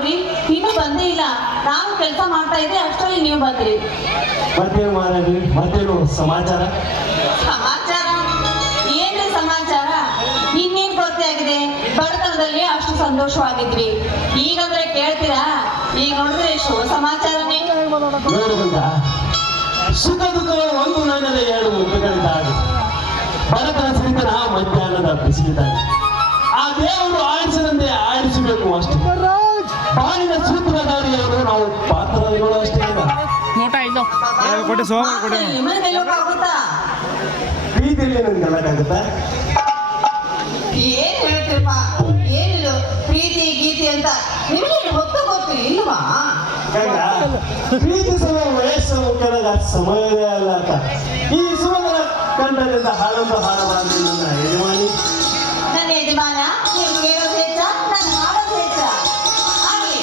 ನೋಡ್ರಿ ಇನ್ನೂ ಬಂದೇ ಇಲ್ಲ. ನಾನು ಕೆಲಸ ಮಾಡ್ತಾ ಇದ್ದೆ, ಅಷ್ಟರಲ್ಲಿ ನೀವು ಬಂದ್ರಿ. ಮತ್ತೇನು ಮಾಡಿದ್ರಿ? ಮತ್ತೇನು ಸಮಾಚಾರ? ಸಮಾಚಾರ ಏನ್ರಿ ಸಮಾಚಾರ? ಇನ್ನೇನ್ ಕೊರತೆ ಆಗಿದೆ? ಬಡತನದಲ್ಲಿ ಅಷ್ಟು ಸಂತೋಷವಾಗಿದ್ವಿ, ಈಗಂದ್ರೆ ಕೇಳ್ತೀರಾ? ಈಗ ನೋಡಿದ್ರೆ ಶುಭ ಸಮಾಚಾರನೇ. ನೋಡುವಂತ ಸುಖ ದುಃಖಗಳು ಒಂದು ನಾಣ್ಯದ ಎರಡು ಮುಖಗಳಿದ್ದಾಗ ಬಡತನ ಸಿರಿತನ ಮಧ್ಯಾಹ್ನದ ಬಿಸಿಲಿದ್ದಾಗ ಆ ದೇವರು ಆಡಿಸದಂತೆ ಆಡಿಸಬೇಕು ಅಷ್ಟೇ. ಬಾಳಿನ ಸೂತ್ರಧಾರಿಯವರು ನಾವು ಪಾತ್ರಗಳು ಅಷ್ಟೇ. ನಿಮ್ಮನ್ನ ಗೆಲ್ಲೋಕ್ಕಾಗುತ್ತಾ? ಪ್ರೀತಿಯಲ್ಲಿ ನನ್ಗೆ ಗೆಲ್ಲಕ್ಕಾಗುತ್ತಾ? ಏನ್ ಹೇಳ್ತೀರಪ್ಪ? ಏನಿಲ್ಲ ಪ್ರೀತಿ ಗೀತಿ ಅಂತ ನಿಮಗೆ ಗೊತ್ತು ಇಲ್ವಾ? ಪ್ರೀತಿಸುವ ವಯಸ್ಸು ಕೆಳಗ ಸಮಯವೇ ಅಲ್ಲ ಅಂತ ಈ ಸುಮಧುರ ಕಂಠದಿಂದ ಹಾಡೊಂದು ಹಾಡಬಾರದು ನನ್ನ ಯಜಮಾನಿ. ನನ್ನ ಯಜಮಾನ ನೀವು ಕೇಳೋದು ಹೆಚ್ಚ, ನನ್ನ ಮಾಡೋದು ಹೆಚ್ಚ. ಆಗ್ಲಿ.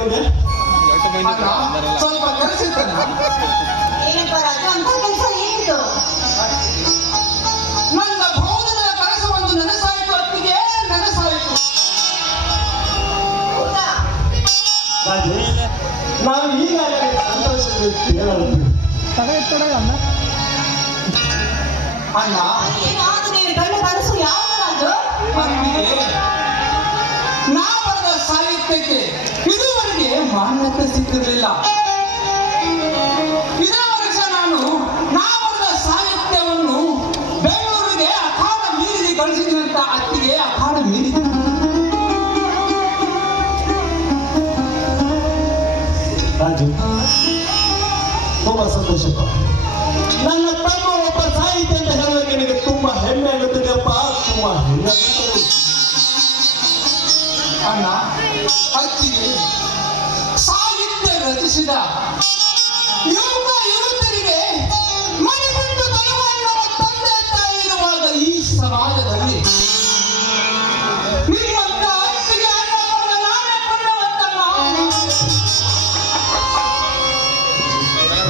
ಬಂದೆ? ಸ್ವಲ್ಪ ಕೆಲಸ ಏನಪ್ಪ ರಾಜ, ಅಂತ ಕೆಲಸ ಏನಿತ್ತು? ನನ್ನ ಭೋಜನದ ಕನಸು ನನಸಾಯಿತು, ಅತ್ತಿಗೆ ನನಸಾಯಿತು. ಹೌದಾ? ರಾಜು, ನಾವು ಈಗಾಗಲೇ ಸಂತೋಷದಲ್ಲಿ ತೇಲಾಡುತ್ತೇವೆ. ಅಣ್ಣ, ಏನಾದ್ರು ನೀನು ಕಂಡ ಕನಸು ಯಾವುದು ರಾಜು? ಅತ್ತಿಗೆ, ನಾ ಬರೆದ ಸಾಹಿತ್ಯಕ್ಕೆ ಇದುವರೆಗೆ ಮಾನ್ಯತೆ ಸಿಕ್ಕಿರಲಿಲ್ಲ. ಇದೇ ವರ್ಷ ನಾ ಬರೆದ ಸಾಹಿತ್ಯವನ್ನು ಬೆಂಗಳೂರಿಗೆ ಅಖಾಡ ಮೀರಿಸಿ ಕಳಿಸಿದಂತ ಅತ್ತಿಗೆ ಅಖಾಡ ಮೀರಿದೆ. ರಾಜು, ತುಂಬಾ ಸಂತೋಷಪ್ಪ. ನನ್ನ ತಮ್ಮ ಒಬ್ಬ ಸಾಹಿತ್ಯ ಅಂತ ಹೇಳೋದಕ್ಕೆ ನಿನಗೆ ತುಂಬಾ ಹೆಮ್ಮೆ ಆಗುತ್ತದೆಯಪ್ಪ, ತುಂಬಾ ಹೆಮ್ಮೆ ಆಗುತ್ತದೆ. ಅಣ್ಣ, ಅತ್ತಿಗೆ ಸಾಹಿತ್ಯ ರಚಿಸಿದ ಯುವಕ ಯುವತಿಯರಿಗೆ ಮನೆ ಬಿಟ್ಟು ಬಲವಾಗಿರುವ ತಂದೆ ತಾಯಿ ಇರುವಾಗ ಈ ಸಮಾಜದಲ್ಲಿ ನಿಮ್ಮಂತ ಅತ್ತಿಗೆ ಅಣ್ಣ ಬರೆದ ನಾನೇ ಪುಣ್ಯವಂತಮ್ಮ.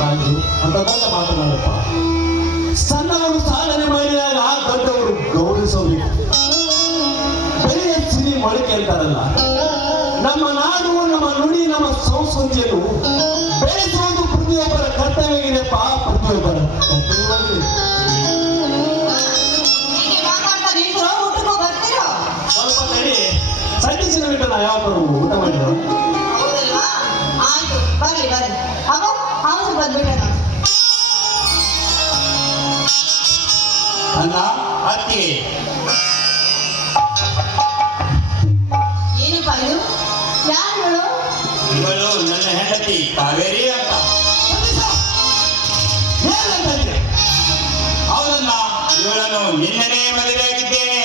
ರಾಜು, ಅಂತ ದೊಡ್ಡ ಮಾತನಾಡಪ್ಪ. ಸಣ್ಣವರು ಸಾಧನೆ ಮಾಡಿದಾಗ ದೊಡ್ಡವರು ಗೌರವಿಸಬೇಕು. ಬೆಳೆಯ ಸಿರಿ ಮೊಳಕೆ ಅಂತಾರಲ್ಲ, ನಮ್ಮ ನಾಡು, ನಮ್ಮ ನುಡಿ, ನಮ್ಮ ಸಂಸ್ಕೃತಿಯನ್ನು ಬೆಳೆಸುವುದು ಪ್ರತಿಯೊಬ್ಬರ ಕರ್ತವ್ಯವಿದೆಪ್ಪ, ಪ್ರತಿಯೊಬ್ಬರ ಕರ್ತವ್ಯವಾಗಿದೆ. ಹೀಗೆ ಮಾತಾಡ್ತಾ ನಿಂತ್ರು ಊಟಕ್ಕೂ ಬರ್ತೀರೋ? ಸ್ವಲ್ಪ ತಡಿ, ಸತೀಶನ ಬಿಟ್ಟು ನಾ ಯಾವಾಗ ಊಟ ಮಾಡಿದ್ರು? ಹೌದಲ್ವಾ? ಆಯ್ತು, ಬರ್ಲಿ ಬರ್ಲಿ. ಅಗೋ ಅವನು ಬಂದ್ಬಿಟ್ಟ. ಅಣ್ಣ, ಅತ್ತಿಗೆ, ಏನಪ್ಪ ಇದು? ಯಾರು ಹೇಳು? ಇವಳು ನನ್ನ ಹೆಂಡತಿ ಕಾವೇರಿ ಅಂತ. ಏನಂತ ಇದೆ? ಹೌದಣ್ಣ, ಇವಳನ್ನು ನಿನ್ನೆನೇ ಮದುವೆಯಾಗಿದ್ದೇನೆ.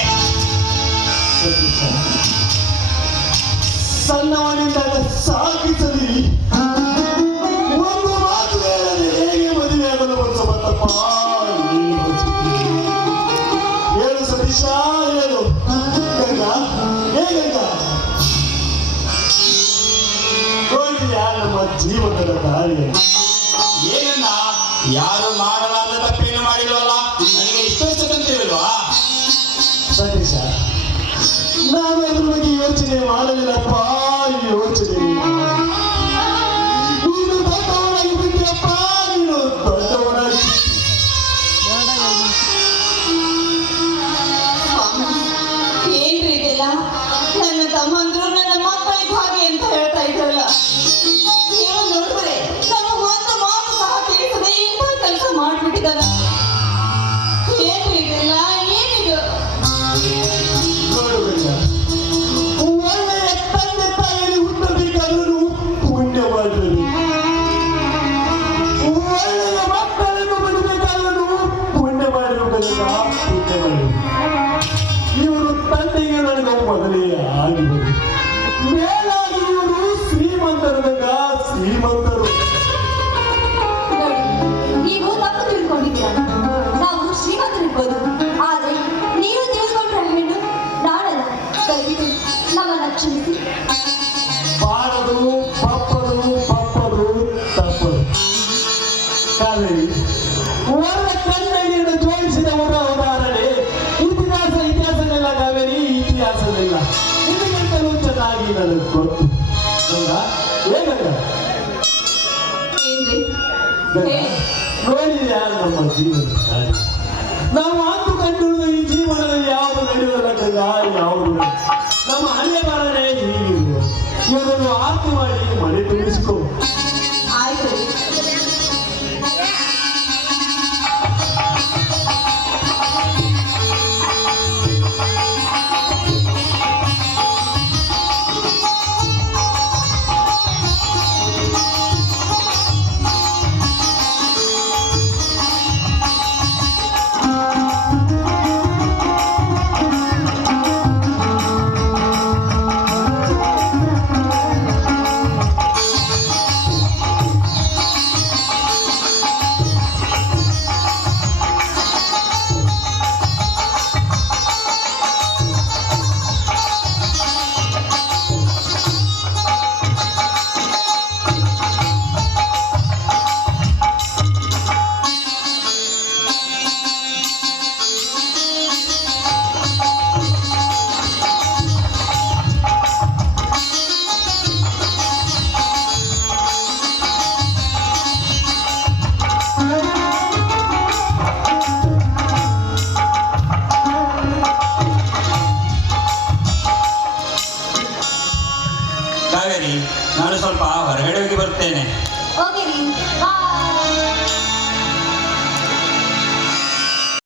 ಸಣ್ಣವನಿಂದಾಗ ಸಾಗಿಸಲಿ ಒಂದು ಮಾತು ಹೇಳದೆ ಹೇಗೆ ಮದುವೆಯಾಗಲು ಮನಸ್ಸು ಬಂತಪ್ಪ? ಹೇಳು ಸತೀಶ, ಹೇಳು. ಗಂಗಾ, ಹೇ ಗಂಗಾ, ನೋಡಿದ್ಯಾ ನಮ್ಮ ಜೀವನದ ದಾರಿ? ಏನಣ್ಣ, ಯಾರು ಮಾಡಲಾರದ ತಪ್ಪೇನು ಮಾಡಿಲ್ವಲ್ಲ, ನನಗೆ ಇಷ್ಟೊಂದು ತಂತಿಲ್ವಾ? ಸತೀಶ, ನಾನು ಅದ್ರ ಬಗ್ಗೆ ಯೋಚನೆ ಮಾಡಲಿಲ್ಲಪ್ಪ, ಯೋಚನೆ. ನೀನು ದೊಡ್ಡವನಾಗಿ ಬಿಟ್ಟಿಯಪ್ಪ, ನೀನು ದೊಡ್ಡವನಾಗಿ. ಸ್ವಾಮಿ, ಏನ್ರಿ ಇದೆಲ್ಲ? ನನ್ನ ತಮ್ಮಂದ್ರು ನನ್ನ ಮಕ್ಕಳಿಗೆ ಹಾಗೆ ಅಂತ ಹೇಳ್ತಾ ಇದ್ರಲ್ಲ. ನೀವು ನೋಡಿದ್ರೆ ನಮಗೆ ಒಂದು ಮಾತು ಸಹ ತಿಳಿಸದೆ ಇಂಥ ಕೆಲಸ ಮಾಡ್ಬಿಟ್ಟಿದ್ದಾನ. ಏನ್ರಿ ಇದೆಲ್ಲ? ಏನಿದು? ನೋಡು ಗಂಗಾ, ಒಳ್ಳೆಯ ತಂದೆ ತಾಯಿಯಲ್ಲಿ ಹುಟ್ಟಬೇಕಾದ್ರೂ ಪುಣ್ಯ ಮಾಡಬೇಕು. ಒಳ್ಳೆಯ ಮಕ್ಕಳನ್ನು ಬಿಡಬೇಕಾದ್ರೂ ಪುಣ್ಯ ಮಾಡಬೇಕಲ್ಲ, ಪುಣ್ಯ ಮಾಡಬೇಕು. ಇವರು ತಂದೆಗೆ ನನಗೆ ಮೊದಲೇ ಆಗಿದರು. ಮೇಲಾಗಿ ಇವರು ಶ್ರೀಮಂತರದಾಗ ಶ್ರೀಮಂತರು. ನೋಡಿ, ನೀವು ತಪ್ಪು ತಿಳ್ಕೊಂಡಿದ್ದೀರಾ. ನಾವು ಶ್ರೀಮಂತರಿರ್ಬೋದು, ಆದ್ರೆ ನೀವು ತಿಳಿದುಕೊಂಡ್ರೆ ಹೆಣ್ಣು ನಾಡಲ್ಲ. ದಯವಿಟ್ಟು ನಮ್ಮನ್ನ ಕ್ಷಮಿಸಿ. ಬಾರದು ಪಪ್ಪದು ಪಪ್ಪದು ತಪ್ಪದು. ಕಾವೇರಿ, ವರ ಕನ್ನಡಿಯನ್ನು ಜೋಡಿಸಿದವರ ಉದಾಹರಣೆ ಇತಿಹಾಸವಿಲ್ಲ ಕಾವೇರಿ, ಇತಿಹಾಸವಿಲ್ಲ. ಇದಕ್ಕಿಂತಲೂ ಚೆನ್ನಾಗಿ ನನಗೆ ಗೊತ್ತು. ಗಂಗಾ, ಏನಂಗ ಏನ್ರಿ? ಗಂಗಾ, ನೋಡಿದ್ಯಾ ನಮ್ಮ ಜೀವನ ದಾರಿ? ನಾವು ಅಂದುಕೊಂಡಿರುವ ಈ ಜೀವನದಲ್ಲಿ ಯಾವುದು ನಡೆಯುವುದಿಲ್ಲ ಗಂಗಾ, ಯಾವುದು ನಮ್ಮ ಹಣೆ ಬರನೇ ಹೀಗಿರುವ. ಇವರನ್ನು ಆರ್ತಿ ಮಾಡಿ ಮನೆ ತುಂಬಿಸಿಕೊ. ಆಯ್ತು ರೀ. ನಾನು ಸ್ವಲ್ಪ ಹೊರಗಡೆ ಹೋಗಿ ಬರ್ತೇನೆ. ಓಕೆ ರೀ ಬಾಯ್.